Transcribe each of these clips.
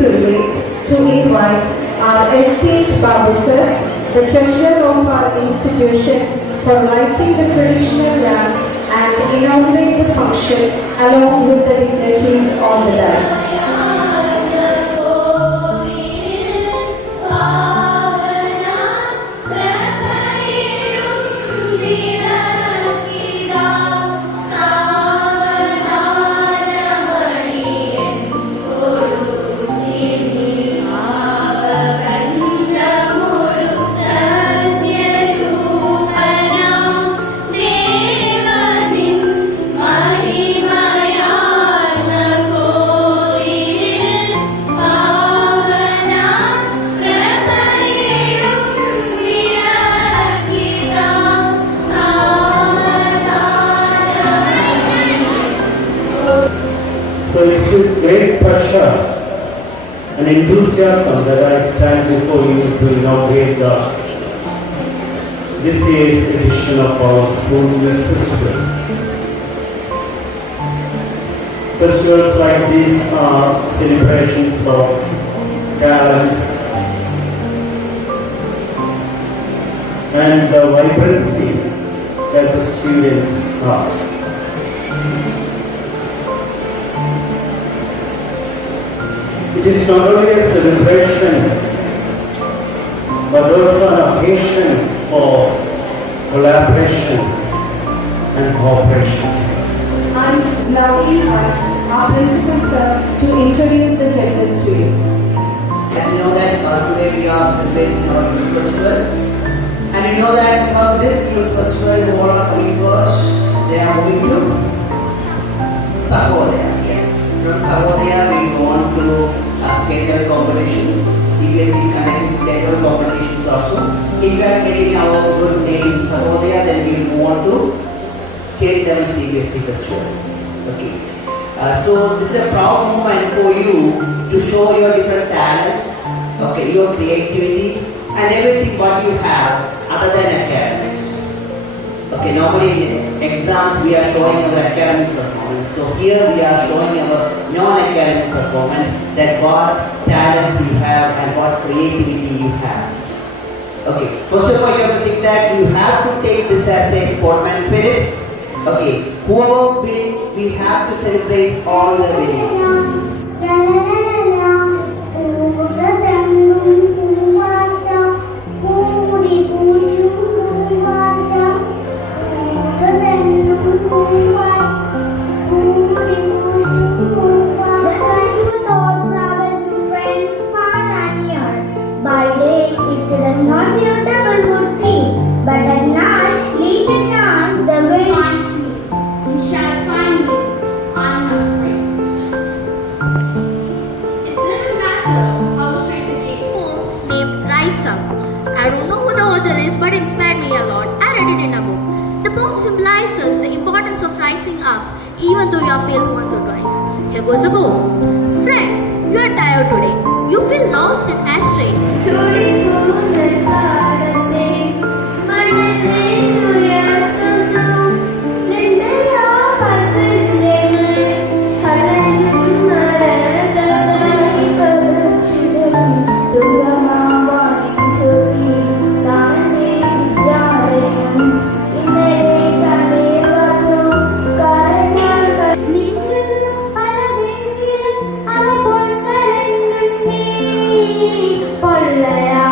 privilege to invite our esteemed Babu sir, the treasurer of our institution, for lighting the traditional lamp and inaugurating the function along with the dignitaries on the dais. So it's with great pleasure and enthusiasm that I stand before you to inaugurate this year's edition of our school youth festival. Festivals like these are celebrations of talents and the vibrancy that the students are. It is not only a celebration, but also an occasion for collaboration and cooperation. I now invite our principal sir to introduce the judges to you. As you know that today we are celebrating our youth festival, and you know that from this youth festival, the all are coming first. They are moving to Sahodaya. Yes, from Sahodaya we go on to state level competition, CBSE connected state level competitions also. If we are getting our good name in Sahodaya, then we will move on to state level CBSE festival. Okay. So this is a proud moment for you to show your different talents, okay, your creativity and everything what you have other than academics. Okay, normally in exams we are showing our academic performance. So here we are showing our non-academic performance, that what talents you have and what creativity you have. Okay, first of all you have to think that you have to take this as a sportsman spirit. Okay, whoever win, we have to celebrate all the winnings. I don't know who the author is, but it inspired me a lot. I read it in a book. The poem symbolizes the importance of rising up, even though you have failed once or twice. Here goes the poem. Friend, you are tired today. You feel lost and astray. Polaya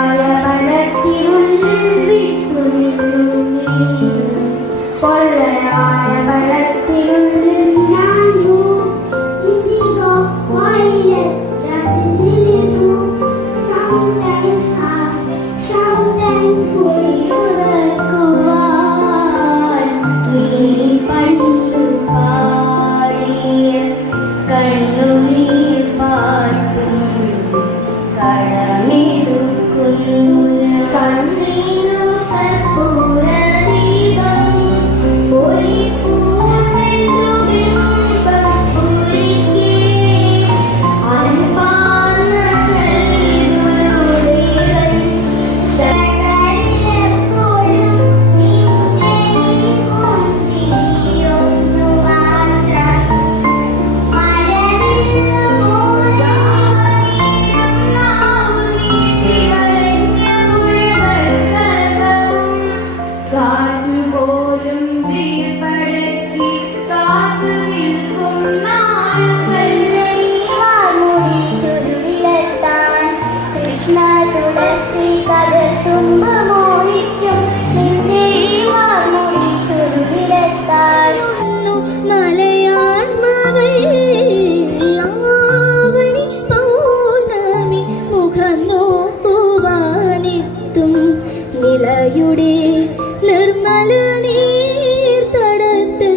Nirmala നീർത്തടത്ത്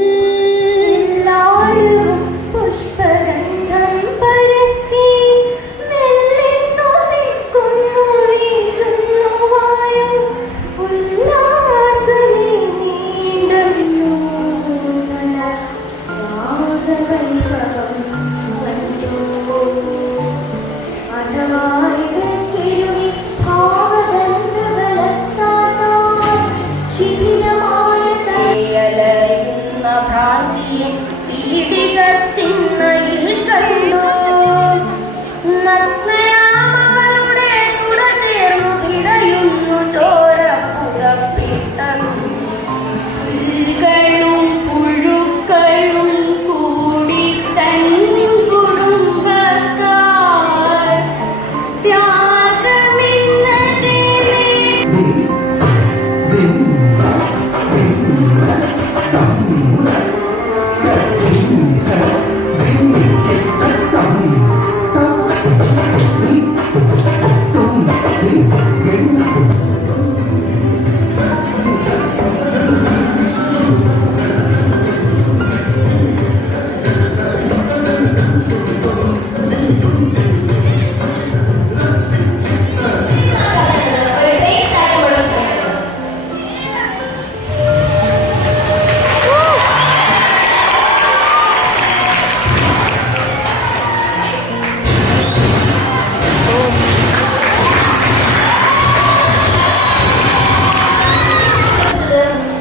എല്ലാവരും പുഷ്പഗന്ധം പരത്തി നെല്ലിന്നു നിൽക്കുന്നു വീശുന്നു വായു ഉല്ലാസമേ നീണ്ടല്ലോ രാഗവൈഭവം വന്നു അധവായിരക്കിരുമി ഭാവതന്ത്രബലത്താൽ ശിഥിലമായ തലയുന്ന ഭ്രാന്തിയെ പീഡിതത്തിണ്ണയിൽ കണ്ടു നഗ്നയാമകളുടെ തുട ചേർന്നു പിടയുന്നു ചോരപ്പുതപ്പിട്ട പുൽകളും പുഴുക്കളും കൂടി തൻ കുടുംബക്കാർ ത്യാഗമെന്നതേ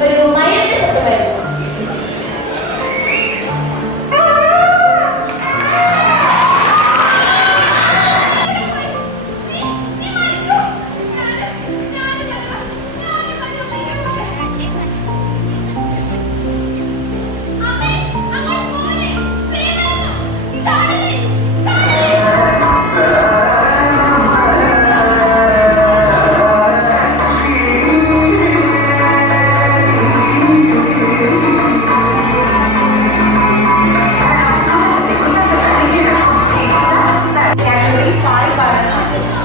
ഒരു മയിലിന്റെ ശബ്ദമായിരുന്നു. Category 5 Bharatanatyam.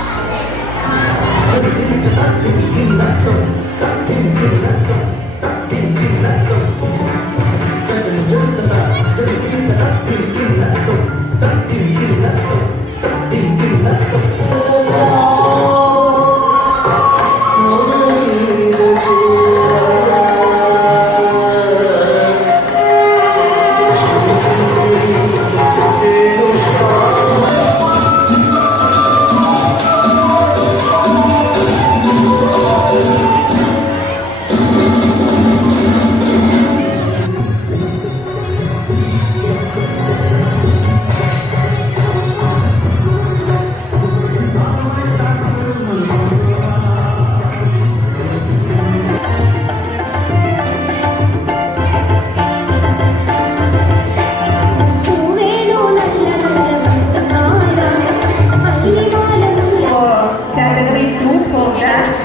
Category 2 for dance,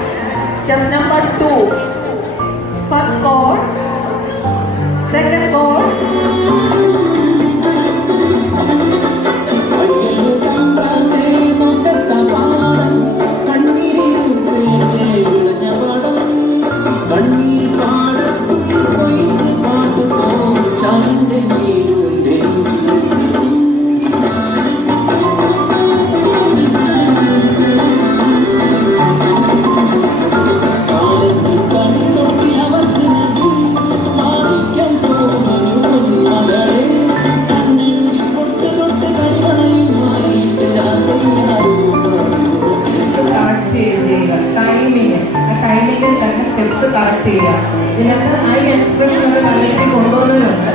just number 2. First chord, second chord, ടൈമിങ്ങിൽ തന്നെ സ്റ്റെപ്സ് കറക്റ്റ് ചെയ്യുക. ഇതിനകത്ത് ഐ എക്സ്പ്രഷൻ ഒക്കെ നല്ലതായിട്ട് കൊണ്ടുവന്നവരുണ്ട്.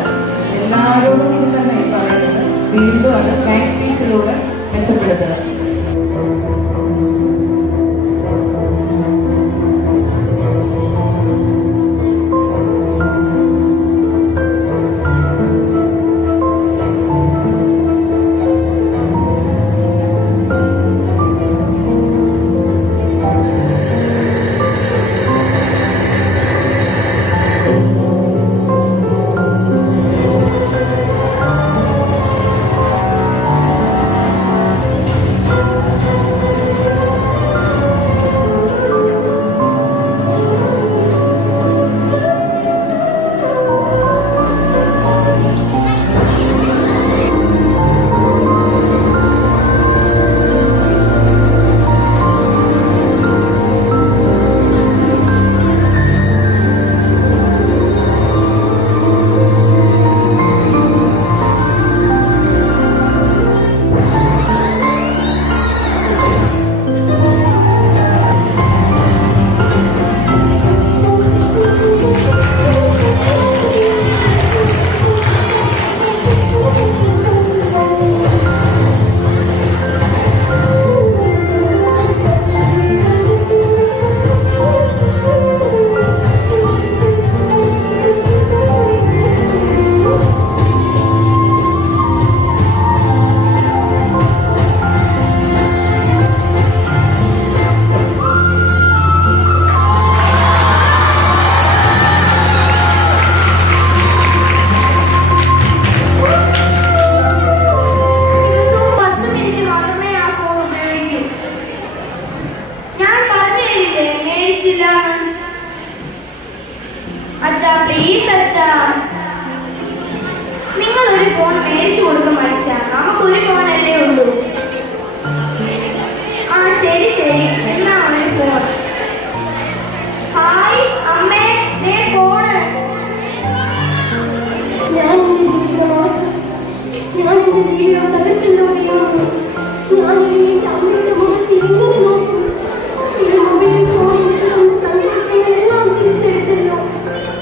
എല്ലാവരോടും കൂടി തന്നെ ഈ പറയുന്നത് വീണ്ടും അത് പ്രാക്ടീസിലൂടെ മെച്ചപ്പെടുത്തുക. അച്ഛാ പ്ലീസ് അച്ഛാ, നിങ്ങൾ ഒരു ഫോൺ മേടിച്ചു കൊടുക്കും മനുഷ്യ, നമുക്കൊരു ഫോണല്ലേ ഉള്ളൂ. ആ ശരി ശരി, എന്നാ ഒരു ഫോൺ. ഹായ് അമ്മേ, ദേ ഫോണ്. ഞാൻ എന്റെ ജീവിതം തകർത്തല്ലോ ദൈവമേ. ഞാൻ ഇനി എന്റെ അമ്മയുടെ മുഖത്തിൽ എങ്ങനെ നോക്കും? ഈ മൊബൈൽ ഫോൺ എനിക്ക് തന്ന സന്തോഷങ്ങളെല്ലാം തിരിച്ചെടുത്തല്ലോ.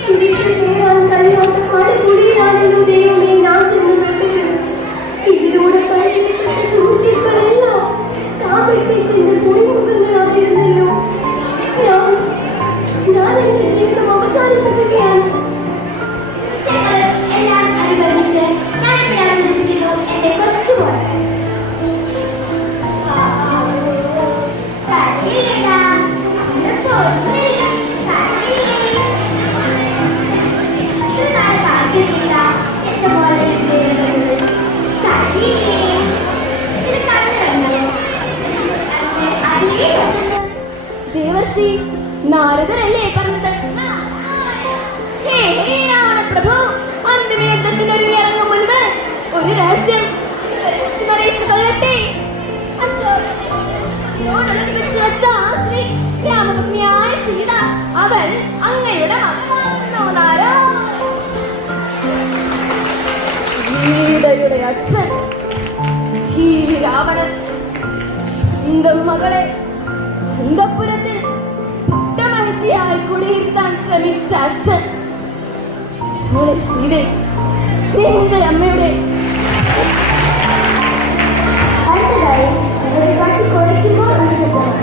തിരിച്ചു കയറാൻ കഴിയാത്ത പടുകുടിയിലാണല്ലോ ദൈവമേ ഞാൻ ചെന്നുപെട്ടത്. ഇതിലൂടെ പരിചയപ്പെട്ട സുഹൃത്തുക്കളെല്ലാം കാപട്യത്തിന്റെ പൊയ്മുഖങ്ങളായിരുന്നല്ലോ. ഞാൻ എന്റെ ജീവിതം അവസാനിപ്പിക്കുകയാണ്. എല്ലാം അനുഭവിച്ച് ഞാനിവിടെ അവതരിപ്പിക്കുന്നു എന്റെ കൊച്ചുമോൻ. കരയില്ലടാ, അന്ന് പോകുന്നില്ല, കരയില്ലേ. ഇത്ര നാൾ കാത്തിരുന്നില്ല എന്റെ മോളെ കരയില്ലേ. ഇത് കണ്ടോ? ദേവർഷി നാരദരല്ലേ പറഞ്ഞത്? പ്രഭു അന്തിമയുദ്ധത്തിനൊരുങ്ങി ഇറങ്ങും മുൻപ് ഒരു രഹസ്യം രാമപത്നിയായ സീത അവൻ അങ്ങയുടെ സീതയുടെ അച്ഛൻ ഈ രാവണൻ സ്വന്തം മകളെ അന്തഃപുരത്തിൽ പുട്ടമഹിഷിയായി കുടിയിരുത്താൻ ശ്രമിച്ച അച്ഛൻ മോളെ സീതേ, നിന്റെ അമ്മയുടെ അടുത്തതായി ഒരു പട്ടി കുഴയ്ക്കുമ്പോൾ ഒരു ശബ്ദം.